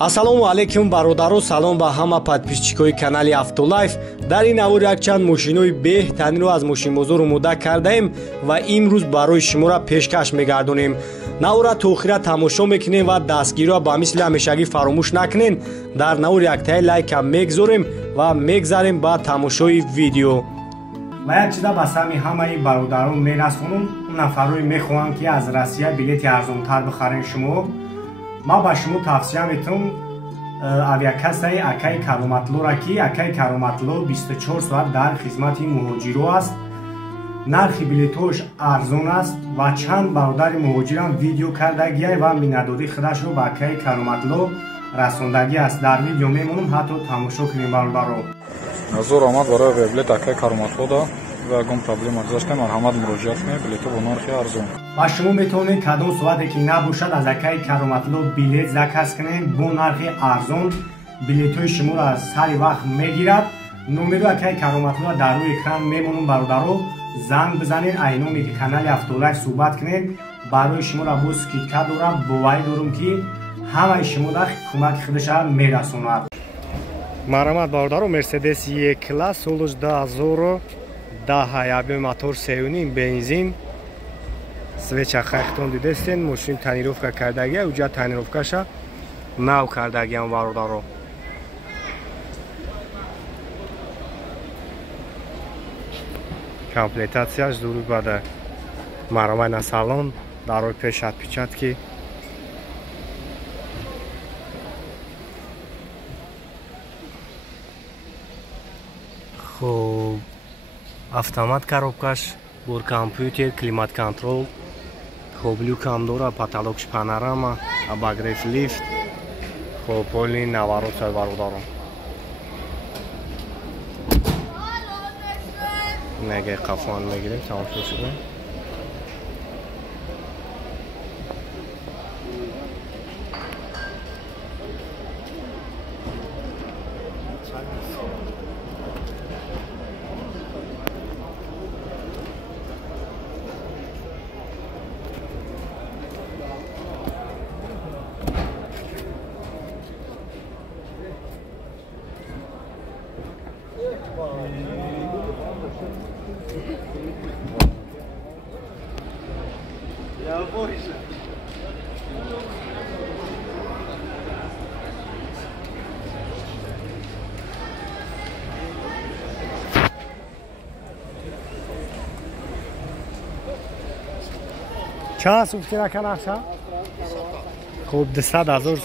Ассалому алайкум бародаро, салом ба ҳама подписчикои канали Автолайф. Дар ин аввор якчанд мошинои беҳтаринро аз мошинбозор омода кардаем ва имрӯз барои шуморо пешкаш мегардонем. Навора то охира тамошо мекунем ва дастгириро ба мисли ҳамешагӣ фаромӯш накунем. Дар навор яктаи лайка мегзорем ва мегзарем ба тамошои видео. Ва як чиза ба сами ҳамаи бародарон мерасонам. Нафарҳое мехоҳанд ки аз Россия билети арзонтар бихарен шумо. Ма ба шумо тавсия метавонам авиакассаи Акаи Кароматлоро ки Акаи Кароматло 24 соат дар хизмати муҳоҷиро аст. Нархи билетҳош арзон аст ва чанд бародари муҳоҷирам видео кардагиай ва миннатдории худашро ба Акаи Кароматло расондагӣ аст. Дар видео мемонам, ҳатто тамошо кунем бародаро. Назор омад барои веблет Акаи Кароматло да ягон проблема дошта марҳамат муроҷиат кунед, билетҳо бо нархи арзон. Ва шумо метавонед кадом соате ки набошад аз Акаи Кароматло билет заказ кунед бо нархи арзон. Билетҳои шуморо аз сари вақт мегирад. номери Акаи Кароматло дар рӯи экран мемонам бародаро. Занг бизанед, айноми ки канали Автолайф суҳбат кунед. Барои шуморо бо скидка дорам, боварӣ дорам ки ҳамаи шуморо кӯмаки худашро мерасонад. Марҳамат бародаро, Мерседес E-класс солуш 2010 объеми мотор 3.5 бензин. Свеча хайхтон дидестен, мошин тонировка кардагия, уҷа тонировкаша нав кардагиам бародаро. Комплектацияш дуруд бада марҳамай на салон, дарои пеш отпечатки. Хуб, автомат коробкаш, бур компютер, климат контрол. Хуб, люкам дора, потолокш панорама, обогрев лифт. Хуб, полный наворот бародаро. Неге қафон мегирем, тамошо шудем. Чанд суфтира канаша? Хуб, 200,000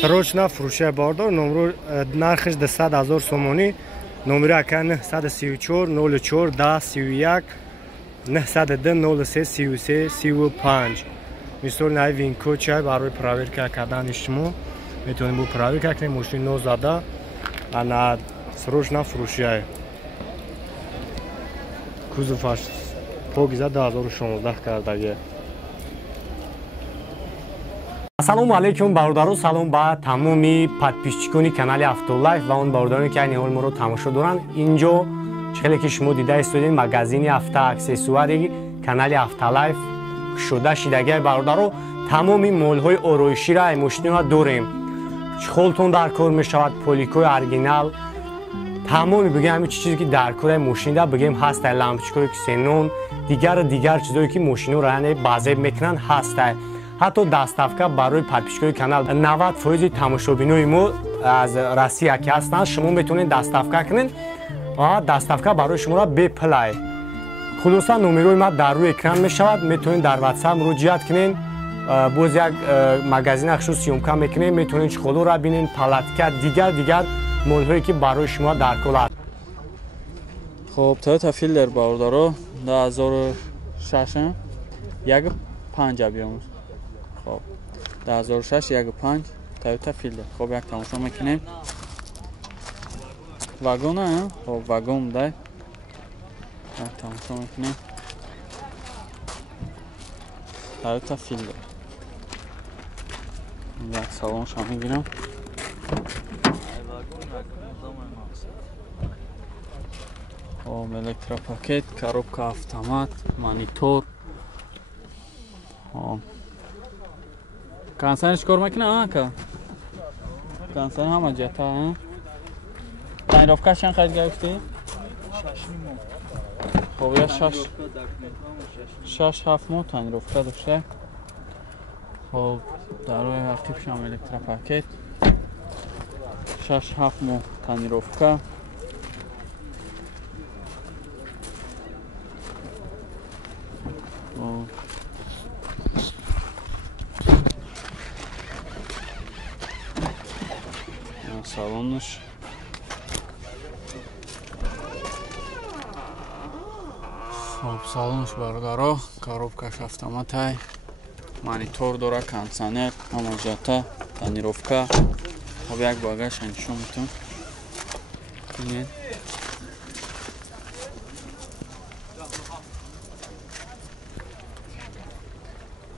срочно фурӯшия бардар. Номро нархиш 200,000 сомонӣ. Номери Ака 934 04 10 31 902 03 33 35. мисол наи винкоча барои проверка кардани шумо метавонед бо проверка кунед, мошин нозада ана срочно фурӯшия. кузоваш погиза 2016 кардаги. Ассалому алайкум бародаро, салом ба тамоми подписчикони канали Автолайф ва он бародароне ки айни ҳол моро тамошо доранд. Инҷо чхеле ки шумо дида истодед магазини автоаксессуари канали Автолайф кушода шидагиай бародаро. тамоми молҳои ороиширо ай мошинро дорем. чхолтон дар кор мешавад, поликои оригинал, тамоми бигем ҳамин чизе ки дар кори мошинда бигем ҳастай, лампочкаи ксенон, дигар чизое ки мошинро яъне базеб мекунанд ҳастай. ҳатто даставка барои подписчикои канал 90% тамошобинои мо аз Россия ки ҳастанд, шумо метавонед даставка кунед ва даставка барои шуморо беплай. хулоса номерои ма дар рӯи экран мешавад, метавонед дар WhatsApp муроҷиат кунед. боз як магазин ахшо сиёмка мекунем, метавонед чхолоро бинед, палатка, дигар молҳое ки барои шумо дар кор аст. Хуб, Toyota Fielder бародаро 2006 1.5 объем. Хуб, 2006 1.5 Toyota Fielder. Хуб, як тамошо мекунем. Вагон а? Хуб, вагон дай. Як тамошо мекунем. Toyota Fielder. Як салоншо мегирам. Электропакет, коробка автомат, монитор. Консайнш кор мекунад ака? کنسل همه جتا ها تنیروفکا چند خرید گرفتی؟ 6 خب یا 6 7 ماه تنیروفکا داشته خب در روی رقیبش هم الکترا پاکت 6 7 ماه تنیروفکا салонуш хоб салонуш бародаро коробкаш автоматай монитор дора кондиционер ҳамаҷата тонировка хоб як багаж нишон метавон бинед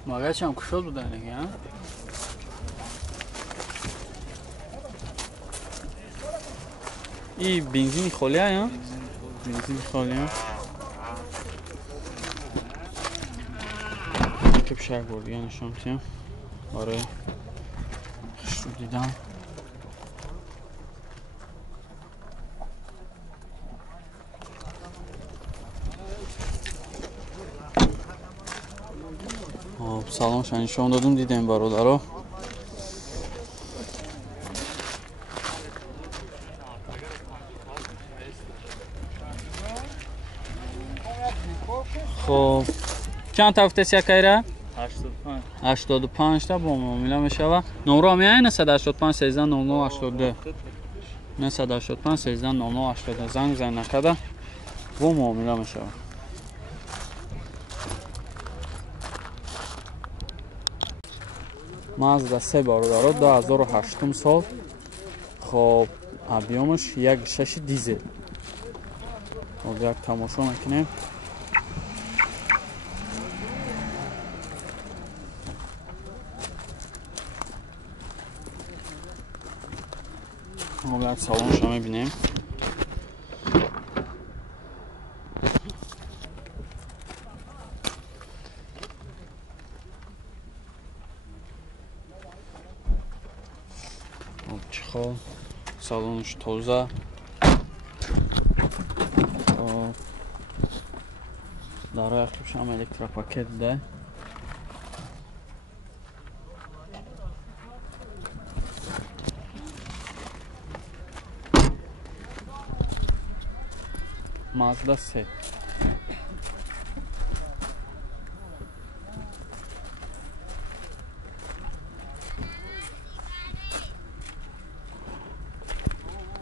багажам кушод буда дега ای بنزین خالی ها بنزین خالی ها که بشه گردی نشون تیم برای خشتو دیدم سلام نشون دادم دیدم برادرها خب چند تا گفته سیاکایره 85 تا با معامله میشوه نمره میای 985 13 99 82 985 13 99 82 زنگ زن نکرده با معامله میشوه مازدا 3 برادر 2008 سال خب объемش 1.6 دیزل خب یک تماشا میکنیم ما یک سالونش رو میبینیم چخال سالونش توزه در رقیبش هم الکترا پاکت ده مازدا 3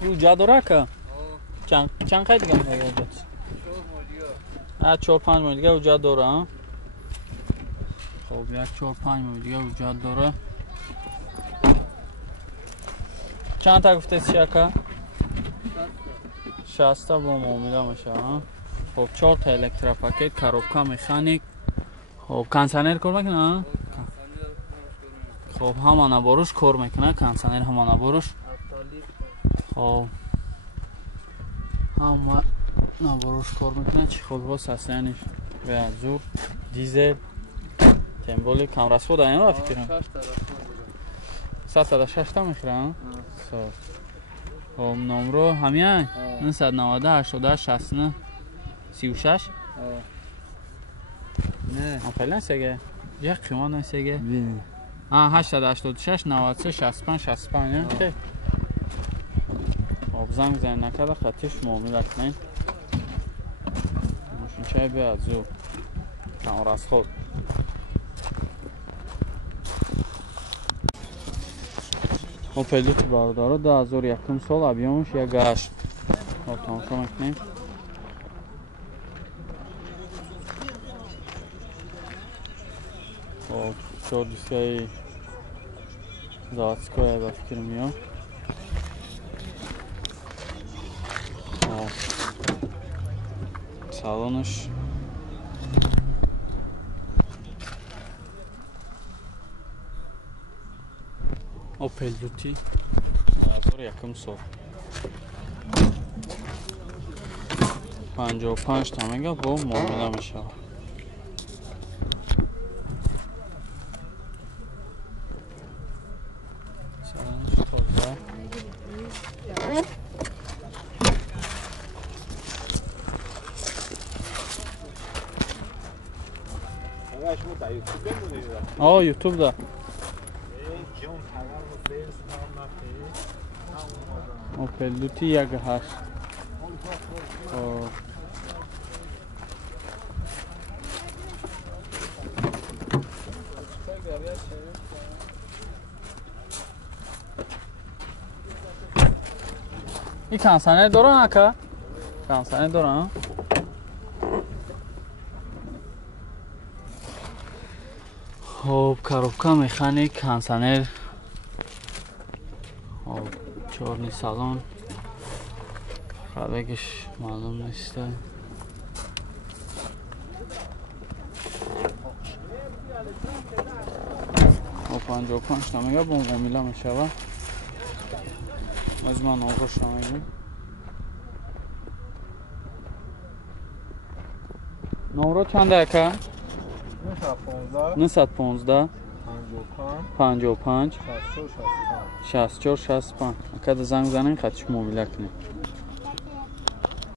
رو جادوره که چند خیلی دیگه میگه جات 4-5 ماه دیگه وجود داره خب یک 4-5 ماه دیگه وجود داره چند تا گفته شکا 60 با معامله میشه خب 4 تا الکترا پاکت کاروبکا مکانیک خب کانسانر کار میکنه خب همه نباروش کار میکنه کانسانر همه نباروش خب همه نباروش کار میکنه چی خب باز اصلانش به زور دیزل تنبولی کامراسفو دایم با فکرم 106 تا میخوره خب نمرو همین 990 80 69 36 نه فعلا سگه یک قیمت نسگه 886 93 65 65 خب زنگ زن نکرده خطیش معامله کنیم ماشین چای بیاد زو کامر از خود خب پیلوت براداره 2001 سال ابیامش یک گشت خب تماشا میکنیم خب 4 دیسکای заводской به فکر میام салонуш Opel Duty 2001 سال 55 تا میگه با معامله میشه салонуш آه یوتیوب دا اوپل دوتی یک هست این کانسانه دارن اکا؟ کانسانه دارن؟ خب коробка механик консонер خب чорный салон пробегиш маълум нест خب 55 تا мега бо муомила мешавад аз ман огоша мегӯям номро чанд ака 915 55 64 65 акада занг занен хатиш муомила кунем